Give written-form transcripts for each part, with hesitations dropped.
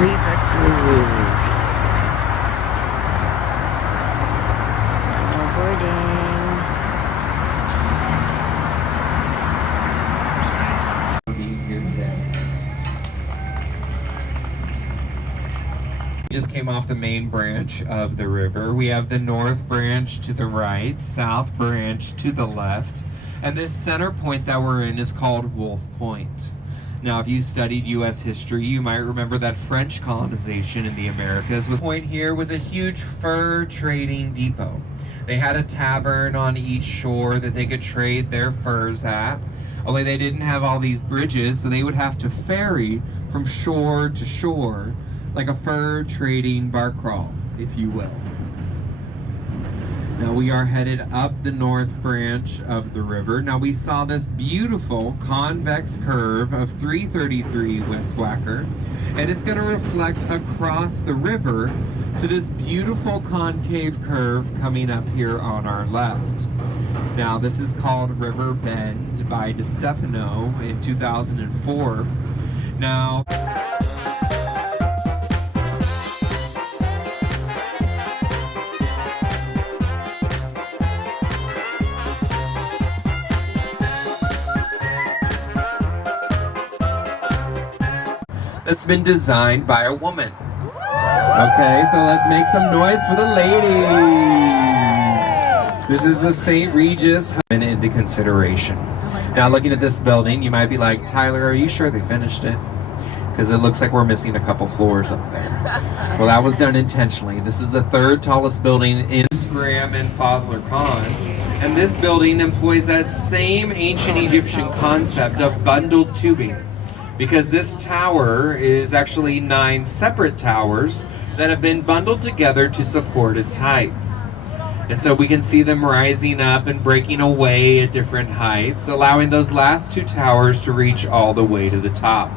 River Cruise. No boarding. Just came off the main branch of the river. We have the north branch to the right, south branch to the left, and this center point that we're in is called Wolf Point. Now, if you studied U.S. history, you might remember that French colonization in the Americas was point here was a huge fur trading depot. They had a tavern on each shore that they could trade their furs at. Only they didn't have all these bridges, so they would have to ferry from shore to shore, like a fur trading bar crawl, if you will. Now we are headed up the north branch of the river. Now we saw this beautiful convex curve of 333 West Wacker, and it's going to reflect across the river to this beautiful concave curve coming up here on our left. Now this is called River Bend by DeStefano in 2004. Now that's been designed by a woman. Okay, so let's make some noise for the ladies. This is the St. Regis into consideration. Now looking at this building, you might be like, Tyler, are you sure they finished it? Because it looks like we're missing a couple floors up there. Well, that was done intentionally. This is the third tallest building in Graham and Fosler Khan. And this building employs that same ancient Egyptian concept of bundled tubing, because this tower is actually 9 separate towers that have been bundled together to support its height. And so we can see them rising up and breaking away at different heights, allowing those last 2 towers to reach all the way to the top.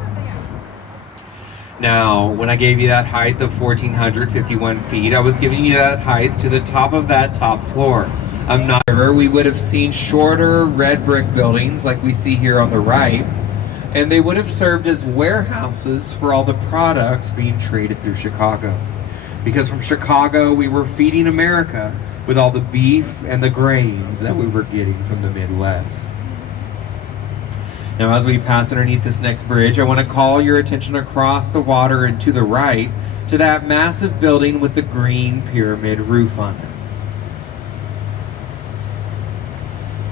Now, when I gave you that height of 1,451 feet, I was giving you that height to the top of that top floor. We would have seen shorter red brick buildings like we see here on the right, and they would have served as warehouses for all the products being traded through Chicago. Because from Chicago, we were feeding America with all the beef and the grains that we were getting from the Midwest. Now, as we pass underneath this next bridge, I want to call your attention across the water and to the right to that massive building with the green pyramid roof on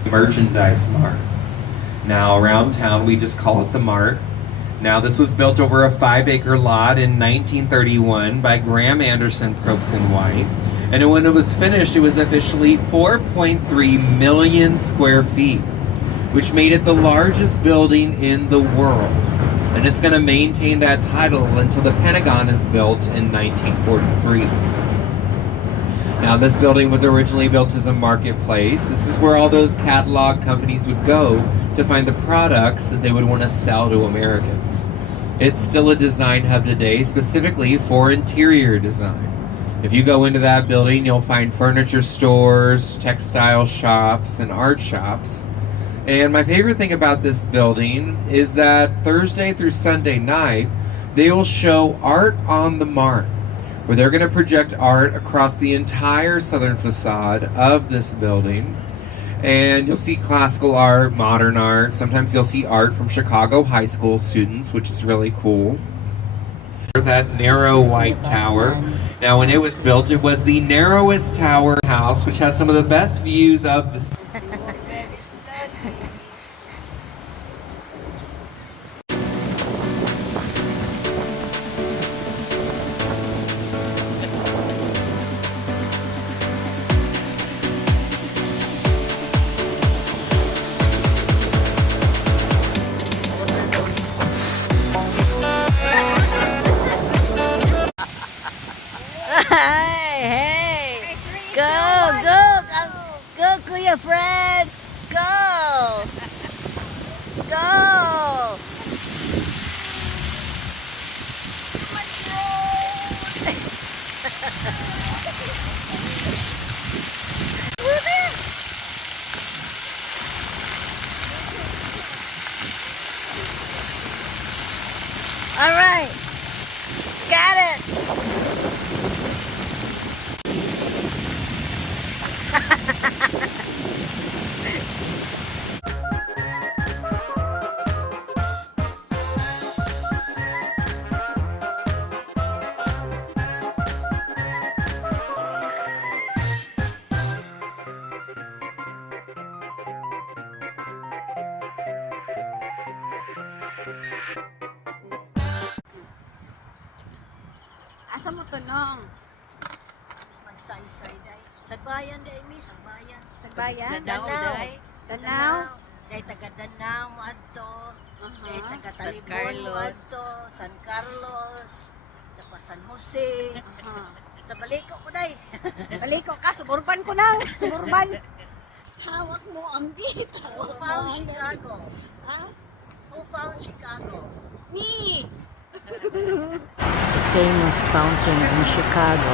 it. Merchandise Mart. Now, around town, we just call it the Mart. Now, this was built over a 5-acre lot in 1931 by Graham Anderson, Probst & White. And when it was finished, it was officially 4.3 million square feet, which made it the largest building in the world. And it's going to maintain that title until the Pentagon is built in 1943. Now, this building was originally built as a marketplace. This is where all those catalog companies would go to find the products that they would want to sell to Americans. It's still a design hub today, specifically for interior design. If you go into that building, you'll find furniture stores, textile shops, and art shops. And my favorite thing about this building is that Thursday through Sunday night, they will show Art on the Mart, where they're going to project art across the entire southern facade of this building. And you'll see classical art, modern art. Sometimes you'll see art from Chicago high school students, which is really cool. That narrow white tower. Now, when it was built, it was the narrowest tower in the house, which has some of the best views of the Hey, go, Kuya Fred, go, go. All right, at it. Asa mo tanong? Mas magsaysay day. Sagbayan day mi, sagbayan. Sagbayan? Danau. Danau? Day taga Danau mo adto. Day taga San Talibon mo Carlos. adto, San Carlos, sa pa San Jose. Sa Baliko ko day. Baliko ka, suburban ko na. Suburban. Hawak mo ang dito. Who found Chicago? Ha? Who found Chicago? Me! The famous fountain in Chicago